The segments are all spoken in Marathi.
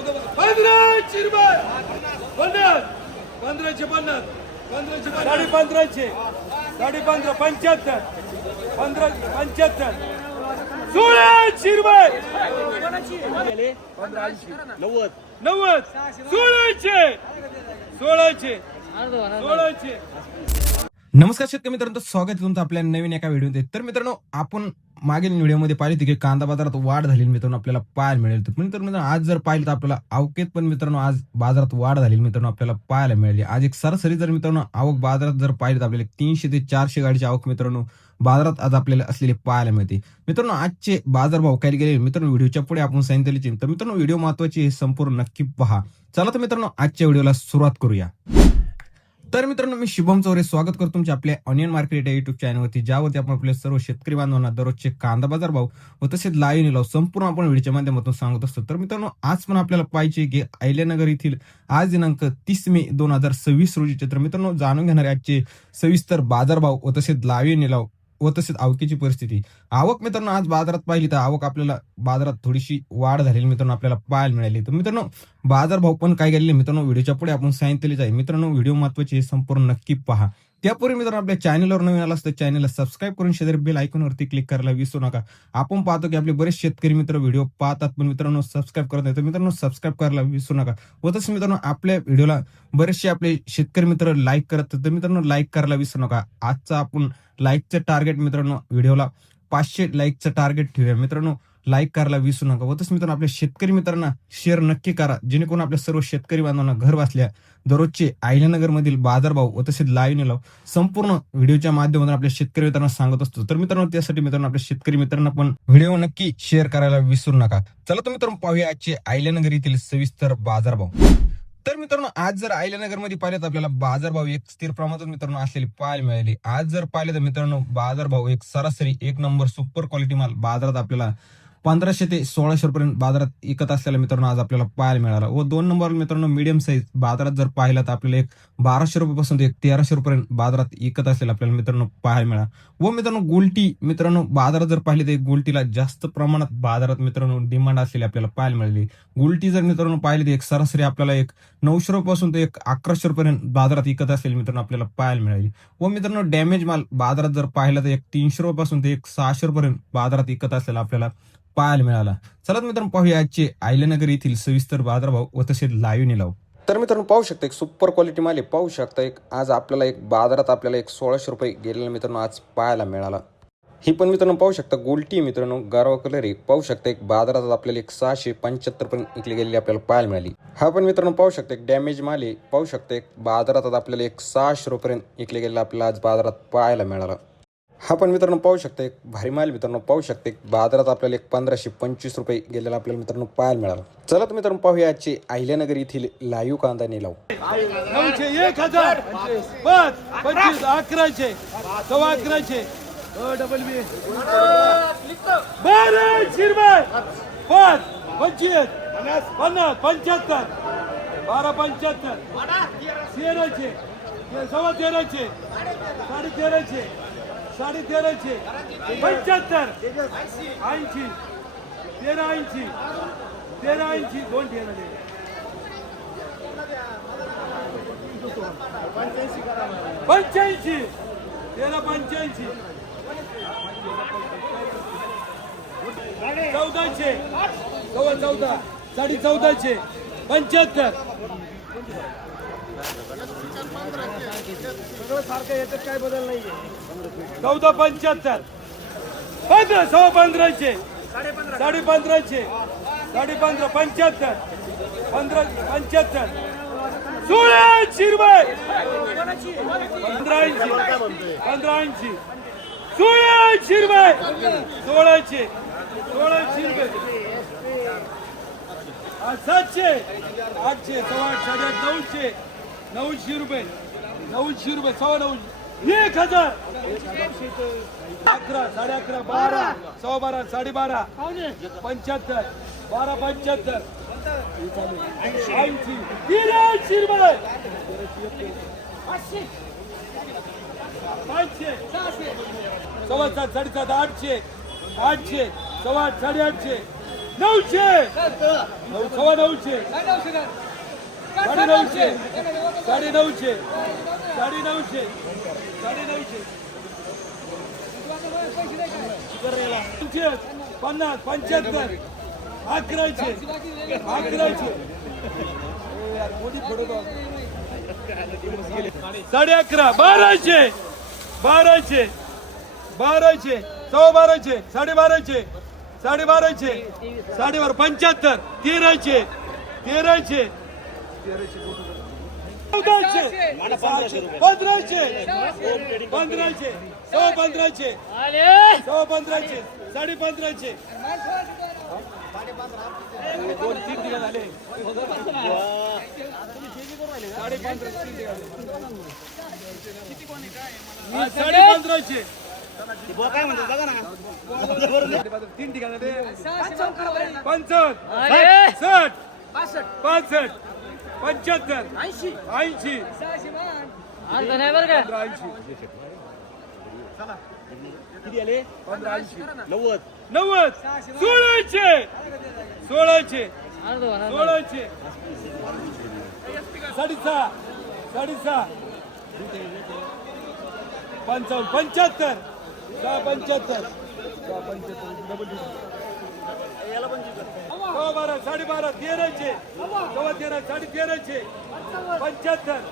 1500 रुपये 1500 साडे 1500 75 75 1600 रुपये 90 1600 नमस्कार शेतकरी मित्रांनो, स्वागत आहे तुमचं आपल्या नवीन एका व्हिडिओमध्ये. तर मित्रांनो, आपण मागील व्हिडिओमध्ये पाहिली होती की कांदा बाजारात वाढ झालेली मित्रांनो आपल्याला पाहायला मिळेल. तर मित्रांनो आज जर पाहिलं तर आपल्याला अवकेत पण मित्रांनो आज बाजारात वाढ झालेली मित्रांनो आपल्याला पाहायला मिळाली. आज एक सरासरी जर मित्रांनो आवक बाजारात जर पाहिलं तर आपल्याला 300 ते 400 गाडीची आवक मित्रांनो बाजारात आज आपल्याला असलेली पाहायला मिळते. मित्रांनो आजचे बाजारभाव काय गेले मित्रांनो व्हिडिओच्या पुढे आपण सांगितलेले. तर मित्रांनो व्हिडिओ महत्वाची हे संपूर्ण नक्की पहा. चला तर मित्रांनो आजच्या व्हिडिओला सुरुवात करूया. तर मित्रांनो मी शुभम चौरे स्वागत करतो तुमच्या आपल्या ऑनियन मार्केट या युट्यूब चॅनलवरती, ज्यावरती आपण आपल्या सर्व शेतकरी बांधवांना दररोजचे कांदा बाजार भाव व तसेच लाईव्ह निलाव संपूर्ण आपण व्हिडिओच्या माध्यमातून सांगत असतो. तर मित्रांनो आज पण आपल्याला पाहिजे की अहिल्यानगर येथील आज दिनांक 30 मे 2026 रोजीचे तर मित्रांनो जाणून घेणारे आजचे सविस्तर बाजारभाव व तसेच लाईव्ह निलाव व तसेच आवकीची परिस्थिती. आवक मित्रांनो आज बाजारात पाहिली तर आवक आपल्याला बाजारात थोडीशी वाढ झालेली मित्रांनो आपल्याला पाहायला मिळाली. तर मित्रांनो बाजारभाव पण काय गेलेले मित्रांनो व्हिडिओच्या पुढे आपण सांगितलेलेच आहे. मित्रांनो व्हिडिओ महत्वाचे हे संपूर्ण नक्की पहा. त्यापूर्वी मित्रांनो आपल्या चॅनलवर नवीन आला तर चॅनलला सबस्क्राईब करून शेजारी बेल आयकॉनवरती क्लिक करायला विसरू नका. आपण पाहतो की आपले बरेच शेतकरी मित्र व्हिडिओ पाहतात पण मित्रांनो सबस्क्राईब करत नाही. तर मित्रांनो सबस्क्राईब करायला विसरू नका. व तसं मित्रांनो आपल्या व्हिडिओला बरेचसे आपले शेतकरी मित्र लाईक करत तर मित्रांनो लाईक करायला विसरू नका. आजचा आपण लाईकचं टार्गेट मित्रांनो व्हिडिओला 500 लाईकचं टार्गेट ठेवूया. मित्रांनो लाईक करायला विसरू नका. व तसं मित्रांनो आपल्या शेतकरी मित्रांना शेअर नक्की करा, जेणेकरून आपल्या सर्व शेतकरी बांधवांना घर बसल्या दररोजचे अहिल्यानगर मधील बाजारभाव व तसेच लाईव्ह निलाव संपूर्ण व्हिडिओच्या माध्यमातून आपल्या शेतकरी मित्रांना सांगत असतो. तर मित्रांनो त्यासाठी मित्रांनो आपल्या शेतकरी मित्रांना पण व्हिडिओ नक्की शेअर करायला विसरू नका. चला तर मित्रांनो पाहूया आजचे अहिल्यानगर येथील सविस्तर बाजारभाव. तर मित्रांनो आज जर अहिल्यानगर मध्ये पाहिले तर आपल्याला बाजारभाव एक स्थिर प्रमाणात मित्रांनो असलेली पाहायला मिळाली. आज जर पाहिले तर मित्रांनो बाजारभाव एक सरासरी एक नंबर सुपर क्वालिटी माल बाजारात आपल्याला 1500 ते 1600 पर्यंत बाजारात विकत असलेला मित्रांनो आज आपल्याला पाहायला मिळाला. व 2 नंबर मित्रांनो मीडियम साईज बाजारात जर पाहिला तर आपल्याला एक 1200 रुपयापासून ते 1300 रुपयापर्यंत बाजारात विकत असलेला आपल्याला मित्रांनो पाहायला मिळाला. व मित्रांनो गोल्टी मित्रांनो बाजारात जर पाहिले तर गोल्टीला जास्त प्रमाणात बाजारात मित्रांनो डिमांड असलेली आपल्याला पाहायला मिळाली. गोल्टी जर मित्रांनो पाहिले तर एक सरासरी आपल्याला एक 900 रुपयापासून ते एक 1100 रुपयापर्यंत बाजारात विकत असलेली मित्रांनो आपल्याला पाहायला मिळाली. व मित्रांनो डॅमेज माल बाजारात जर पाहिला तर एक 300 रुपयापासून ते एक 600 रुपयापर्यंत बाजारात विकत असलेला आपल्याला पाहायला मिळाला. चला मित्रांनो पाहूया आजचे अहिल्यानगर येथील सविस्तर बाजारभाव व तसेच लाईव्ह निलाव. तर मित्रांनो पाहू शकता एक सुपर क्वालिटी माल पाहू शकता एक आज आपल्याला एक बाजारात आपल्याला एक 1600 रुपये गेलेला मित्रांनो आज पाहायला मिळाला. ही पण मित्रांनो पाहू शकता गोल्टी मित्रांनो गारवा कलर आहे. पाहू शकता एक बाजारात आपल्याला एक 675 पर्यंत विकली गेलेली आपल्याला पाहायला मिळाली. हा पण मित्रांनो पाहू शकता एक डॅमेज माल आहे. पाहू शकता एक बाजारात आपल्याला एक 600 रुपयापर्यंत विकली गेलेला आपल्याला आज बाजारात पाहायला मिळाला. हा पण मित्रांनो पाहू शकता एक भारी माल मित्रांनो पाहू शकता एक बाजारात आपल्याला एक 1525 रुपये गेलेला आपल्याला मित्रांनो पाहायला मिळाला. चला तर मित्रांनो पाहूया आजचे अहिल्यानगर येथील लाईव्ह कांदा निलाव. 900 1000 5 25 1100 सव्वा 1100 डबल बी 1200 रुपये 5 25 50 75 12 75 1300 सव्वा 1300 साडे 1300 साडे 1300 75 80 1380 1380 दोन ठेवा 85 1385 1400 सव्वा 14 साडे 1400 75 सारखं याच्यात काय बदल नाही. 1475 15 सव्वा 1500 साडे 1500 साडे 15 75 15 75 1600 रुपये 1580 1580 1600 रुपये 1600 रुपये 700 800 सव्वा 800 900 रुपये 900 रुपये सव्वा 900 1000 11 साडे 11 12 सव्वा 12 साडे 12 75 12 75 80 300 रुपये 500 सव्वा 7 साडे 7 800 800 सव्वा 8 साडे 800 900 सव्वा 900 950 950 950 50 75 1100 1100 1200 1200 सव्वा 1200 1250 1250 12 75 1300 1300 1400 1500 1500 सव्वा 1500 सव्वा 1500 1550 दोन तीन दिवस झाले 1550 काय म्हणतो बघा ना तीन ठिकाण 55 60 65 75 80 किती आले 1580 90 90 1600 1600 साडेसहा 55 75 75 12 12.5 1300 सव्वा 13 1350 75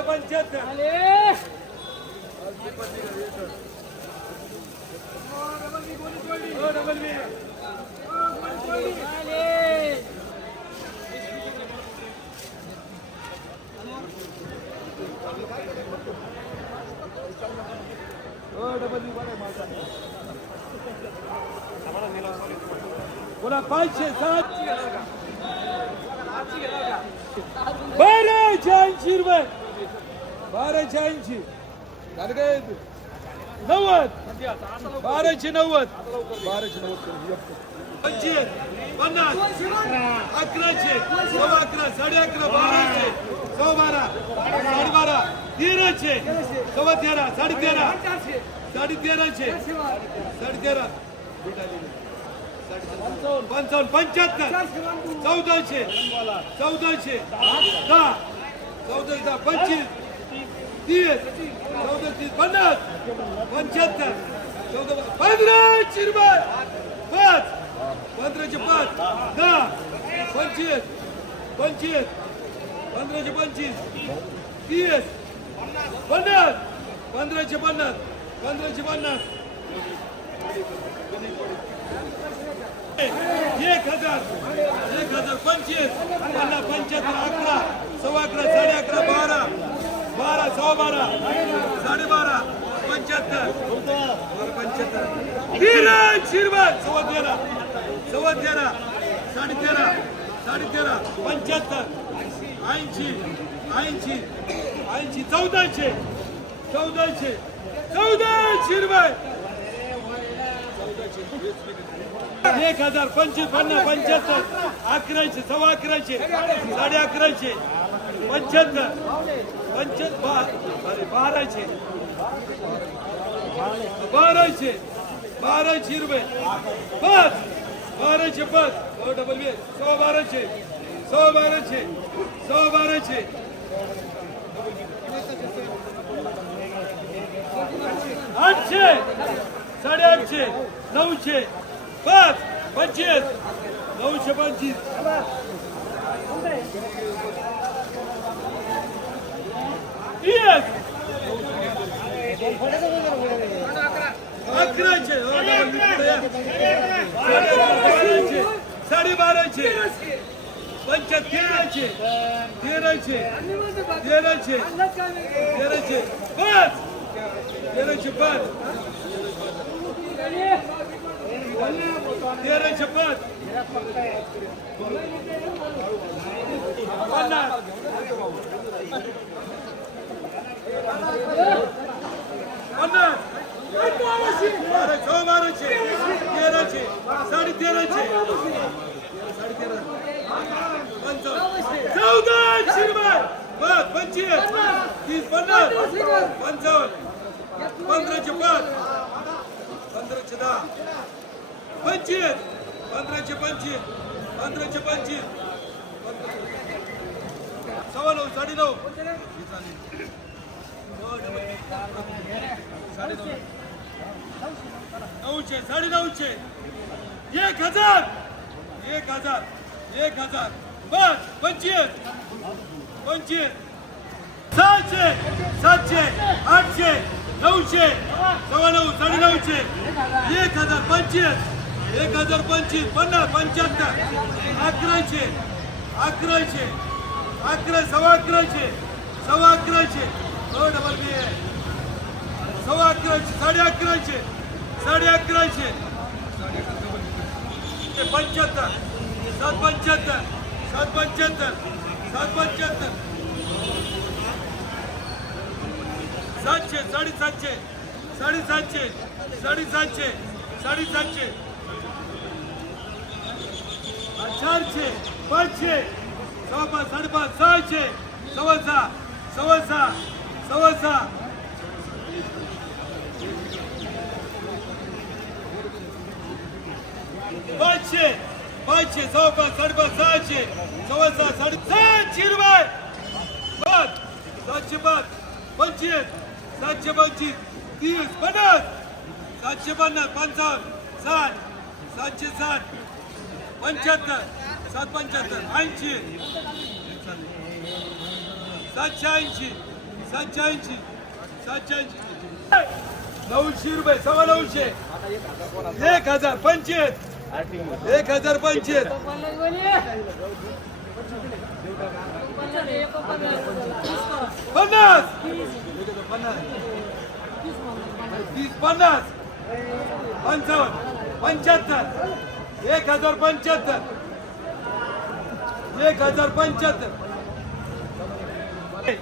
1375 बोला 500 1280 रुपये 1280 झालं काय 90 1290 25 50 1100 सव्वा 11 11.5 1200 सव्वा 12 12.5 1300 सव्वा 13 13.5 1300 13.5 55 75 1400 1400 10 14 25 30 14 50 75 1500 रुपये 5 15चे 5 10 25 25 15चे 25 30 50 15चे 50 15चे 50 1000 25 50 75 11 सव्वा 11 11.5 12 12 सव्वा 12 12.5 75 1300 रुपये सव्वा 13 13.5 13.5 75 80 1400 रुपये 1000 25 50 75 1100 सव्वा 1100 11.5 75 1200 रुपये 5 1200 5 डबल बी सव्वा 1200 800 850 900 5 25 925 yes 1100 1200 1300 5 1300 5 1300 5 15 1525 1525 सव्वा 9 9:30 900 950 1000 बस 25 25 600 700 800 900 सव्वा 9 9:30 1025 1025 50 75 1100 1100 11 सव्वा 1100 सव्वा 1100 हो डबल बी सव्वा 1100 साडे 1100 साडे 1100 75 775 775 775 700 750 750 750 750 400 500 सव्वा 5 600 सव्वा 6 500 सव्वा 5 600 सव्वा 6 750 रुपये बस 750 25 725 30 50 750 55 60 760 75 775 80 780 780 780 900 रुपये सव्वा 900 1025 1025 50 30 50 55 75 1075